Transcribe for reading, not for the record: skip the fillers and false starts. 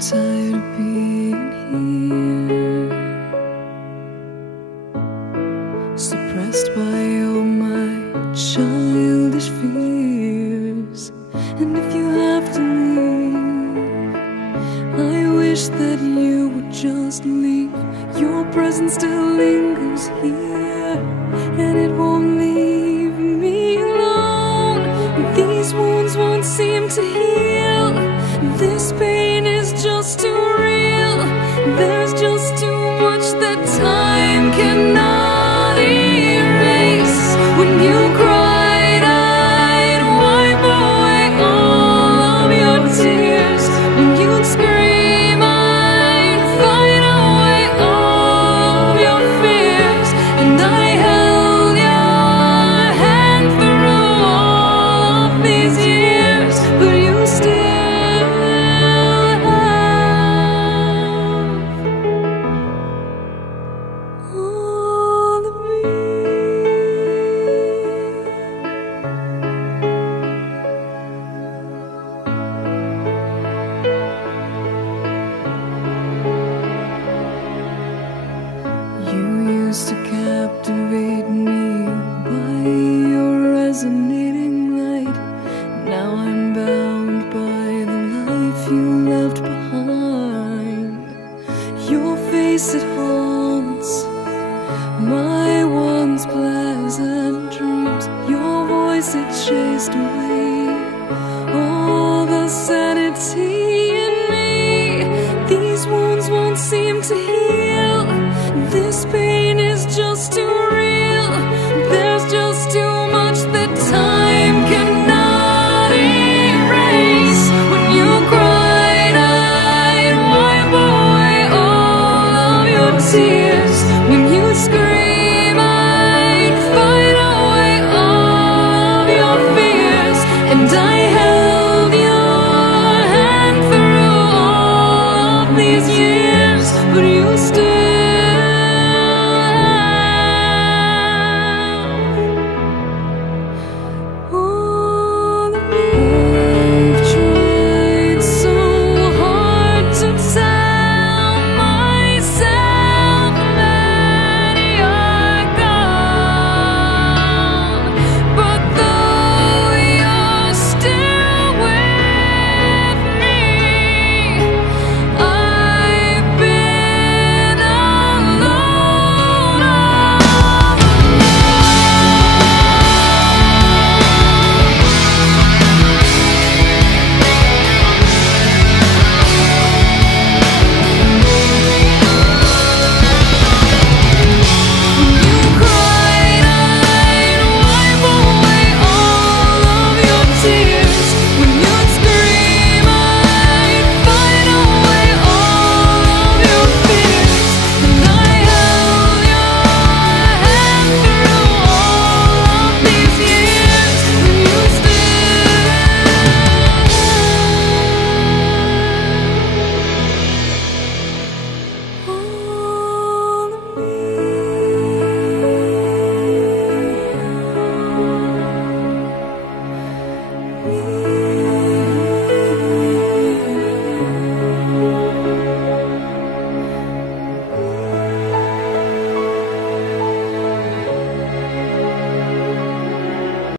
tired of being here, suppressed by all my childish fears. And if you have to leave, I wish that you would just leave. Your presence still lingers here, and it won't leave me alone. These wounds won't seem to heal. This pain is just too real. There's just too much that time cannot erase. When you cried, I'd wipe away all of your tears. When you'd scream, I'd fight away all of your fears. And I held your hand through all of these years, but you still used to captivate me by your resonating light. Now I'm bound by the life you left behind. Your face, it haunts my once pleasant dreams. Your voice, it chased away all the sanity in me. These wounds won't seem to heal. This pain is just too real. There's just too much that time cannot erase. When you cried, I'd wipe away all of your tears. When you scream, I'd fight away all of your fears. And I held your hand through all of these years, but you still